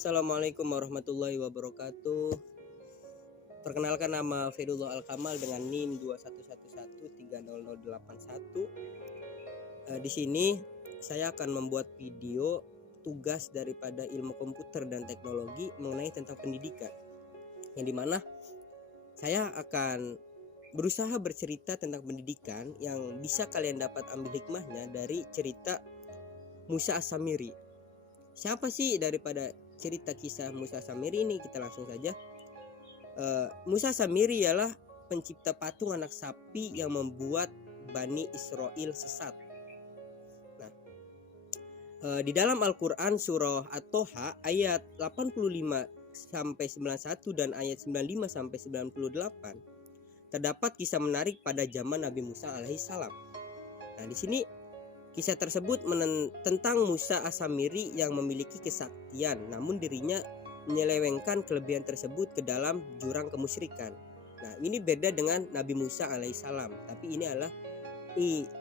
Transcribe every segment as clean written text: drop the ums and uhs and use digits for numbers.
Assalamualaikum warahmatullahi wabarakatuh. Perkenalkan, nama Firullah Al-Kamal dengan NIM 2111300081. Di sini saya akan membuat video tugas daripada ilmu komputer dan teknologi mengenai tentang pendidikan, yang dimana saya akan berusaha bercerita tentang pendidikan yang bisa kalian dapat ambil hikmahnya dari cerita Musa As-Samiri. Siapa sih daripada cerita kisah Musa As-Samiri ini? Kita langsung saja. Musa As-Samiri ialah pencipta patung anak sapi yang membuat Bani Israel sesat. Nah, di dalam Al-Quran surah At-Toha ayat 85 sampai 91 dan ayat 95 sampai 98 terdapat kisah menarik pada zaman Nabi Musa alaihissalam. Nah, di sini kisah tersebut tentang Musa As-Samiri yang memiliki kesaktian, namun dirinya menyelewengkan kelebihan tersebut ke dalam jurang kemusyrikan. Nah, ini beda dengan Nabi Musa alaihissalam, tapi ini adalah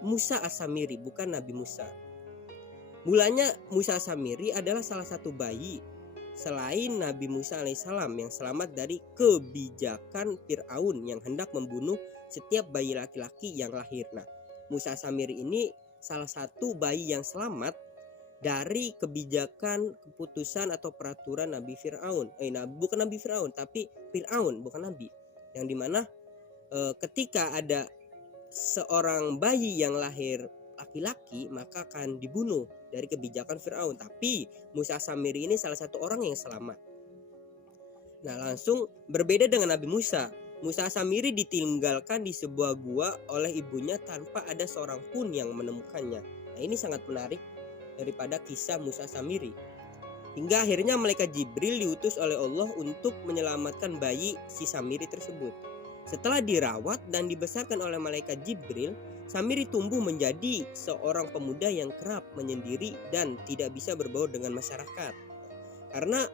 Musa As-Samiri, bukan Nabi Musa. Mulanya Musa As-Samiri adalah salah satu bayi selain Nabi Musa alaihissalam yang selamat dari kebijakan Fir'aun yang hendak membunuh setiap bayi laki-laki yang lahir. Nah, Musa As-Samiri ini salah satu bayi yang selamat dari kebijakan, keputusan atau peraturan Nabi Fir'aun. Bukan Nabi Fir'aun, tapi Fir'aun, bukan Nabi. Yang dimana ketika ada seorang bayi yang lahir laki-laki, maka akan dibunuh dari kebijakan Fir'aun. Tapi Musa As-Samiri ini salah satu orang yang selamat. Nah, langsung berbeda dengan Nabi Musa. Musa As-Samiri ditinggalkan di sebuah gua oleh ibunya tanpa ada seorang pun yang menemukannya. Nah, ini sangat menarik daripada kisah Musa As-Samiri. Hingga akhirnya malaikat Jibril diutus oleh Allah untuk menyelamatkan bayi si Samiri tersebut. Setelah dirawat dan dibesarkan oleh malaikat Jibril, Samiri tumbuh menjadi seorang pemuda yang kerap menyendiri dan tidak bisa berbaur dengan masyarakat. Karena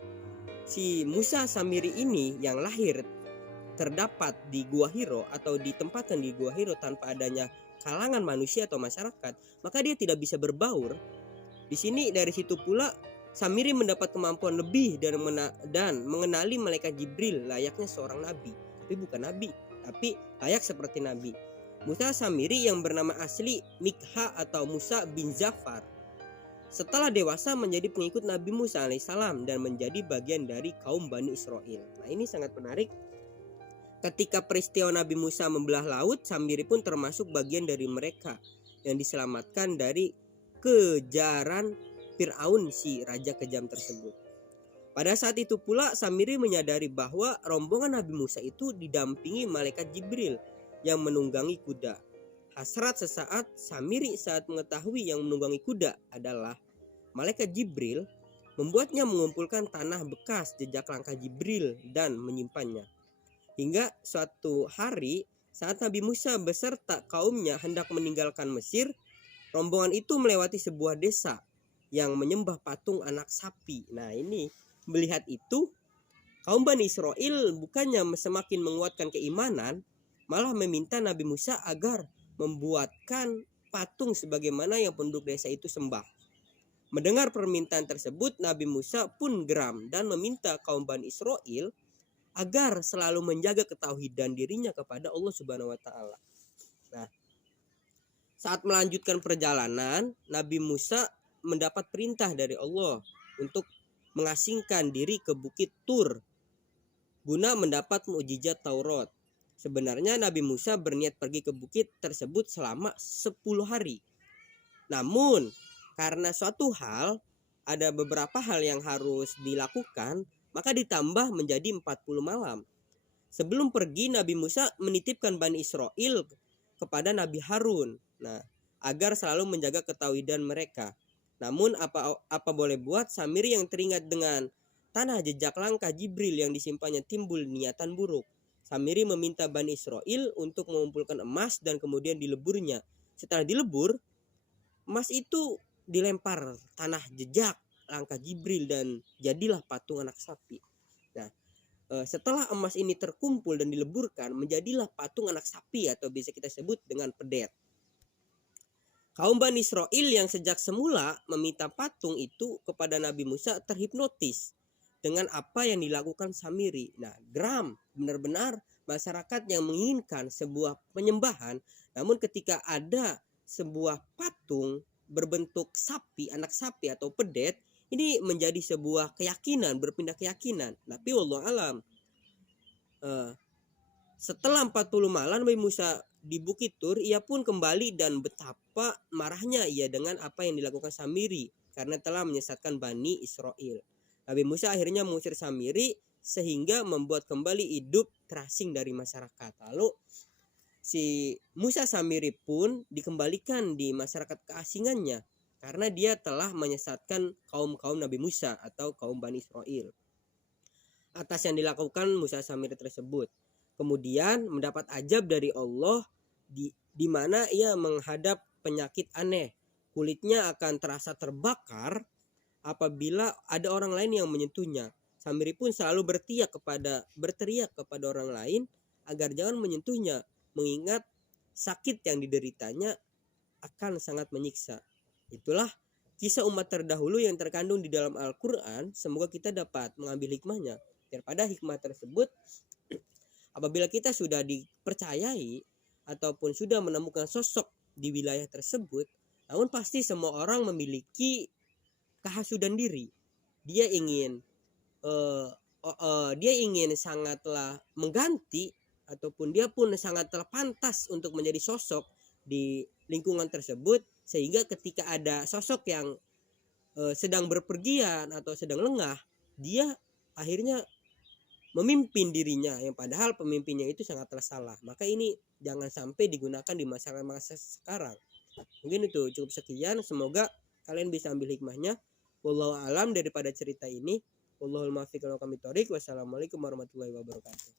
si Musa As-Samiri ini yang lahir terdapat di Gua Hiro atau ditempatkan di Gua Hiro tanpa adanya kalangan manusia atau masyarakat, maka dia tidak bisa berbaur. Di sini dari situ pula Samiri mendapat kemampuan lebih dan mengenali malaikat Jibril layaknya seorang nabi, tapi bukan nabi, tapi layak seperti nabi. Musa As-Samiri yang bernama asli Mikha atau Musa bin Zafar setelah dewasa menjadi pengikut Nabi Musa alaihissalam dan menjadi bagian dari kaum Bani Israel. Nah, ini sangat menarik. Ketika peristiwa Nabi Musa membelah laut, Samiri pun termasuk bagian dari mereka yang diselamatkan dari kejaran Fir'aun, si raja kejam tersebut. Pada saat itu pula Samiri menyadari bahwa rombongan Nabi Musa itu didampingi malaikat Jibril yang menunggangi kuda. Hasrat sesaat Samiri saat mengetahui yang menunggangi kuda adalah malaikat Jibril membuatnya mengumpulkan tanah bekas jejak langkah Jibril dan menyimpannya. Hingga suatu hari saat Nabi Musa beserta kaumnya hendak meninggalkan Mesir, rombongan itu melewati sebuah desa yang menyembah patung anak sapi. Nah, ini melihat itu kaum Bani Israel bukannya semakin menguatkan keimanan, malah meminta Nabi Musa agar membuatkan patung sebagaimana yang penduduk desa itu sembah. Mendengar permintaan tersebut, Nabi Musa pun geram dan meminta kaum Bani Israel agar selalu menjaga ketauhidan dirinya kepada Allah Subhanahu wa taala. Nah, saat melanjutkan perjalanan, Nabi Musa mendapat perintah dari Allah untuk mengasingkan diri ke Bukit Tur guna mendapat mukjizat Taurat. Sebenarnya Nabi Musa berniat pergi ke bukit tersebut selama 10 hari. Namun karena suatu hal, ada beberapa hal yang harus dilakukan, maka ditambah menjadi 40 malam. Sebelum pergi, Nabi Musa menitipkan Bani Israel kepada Nabi Harun, agar selalu menjaga ketauhidan mereka. Namun apa boleh buat, Samiri yang teringat dengan tanah jejak langkah Jibril yang disimpannya timbul niatan buruk. Samiri meminta Bani Israel untuk mengumpulkan emas dan kemudian dileburnya. Setelah dilebur, emas itu dilempar tanah jejak langkah Jibril dan jadilah patung anak sapi. Nah, setelah emas ini terkumpul dan dileburkan, menjadilah patung anak sapi atau bisa kita sebut dengan pedet. Kaum Bani Israel yang sejak semula meminta patung itu kepada Nabi Musa terhipnotis dengan apa yang dilakukan Samiri. Nah, geram benar-benar masyarakat yang menginginkan sebuah penyembahan, namun ketika ada sebuah patung berbentuk sapi, anak sapi atau pedet, ini menjadi sebuah keyakinan, berpindah keyakinan. Tapi wallahu alam, setelah 40 malam Nabi Musa di Bukit Tur, ia pun kembali dan betapa marahnya ia dengan apa yang dilakukan Samiri karena telah menyesatkan Bani Israel. Nabi Musa akhirnya mengusir Samiri sehingga membuat kembali hidup terasing dari masyarakat. Lalu si Musa Samiri pun dikembalikan di masyarakat keasingannya karena dia telah menyesatkan kaum-kaum Nabi Musa atau kaum Bani Israel atas yang dilakukan Musa Samiri tersebut. Kemudian mendapat ajab dari Allah di mana ia menghadap penyakit aneh. Kulitnya akan terasa terbakar apabila ada orang lain yang menyentuhnya. Samiri pun selalu berteriak kepada orang lain agar jangan menyentuhnya, mengingat sakit yang dideritanya akan sangat menyiksa. Itulah kisah umat terdahulu yang terkandung di dalam Al-Quran. Semoga kita dapat mengambil hikmahnya. Daripada hikmah tersebut, apabila kita sudah dipercayai ataupun sudah menemukan sosok di wilayah tersebut, namun pasti semua orang memiliki kehasudan diri. Dia ingin sangatlah mengganti ataupun dia pun sangatlah pantas untuk menjadi sosok di lingkungan tersebut, sehingga ketika ada sosok yang sedang berpergian atau sedang lengah, dia akhirnya memimpin dirinya yang padahal pemimpinnya itu sangatlah salah. Maka ini jangan sampai digunakan di masa sekarang. Mungkin itu cukup sekian, semoga kalian bisa ambil hikmahnya. Wallahu alam daripada cerita ini. Wallahul muwaffiq ila aqwamit thoriq. Wassalamualaikum warahmatullahi wabarakatuh.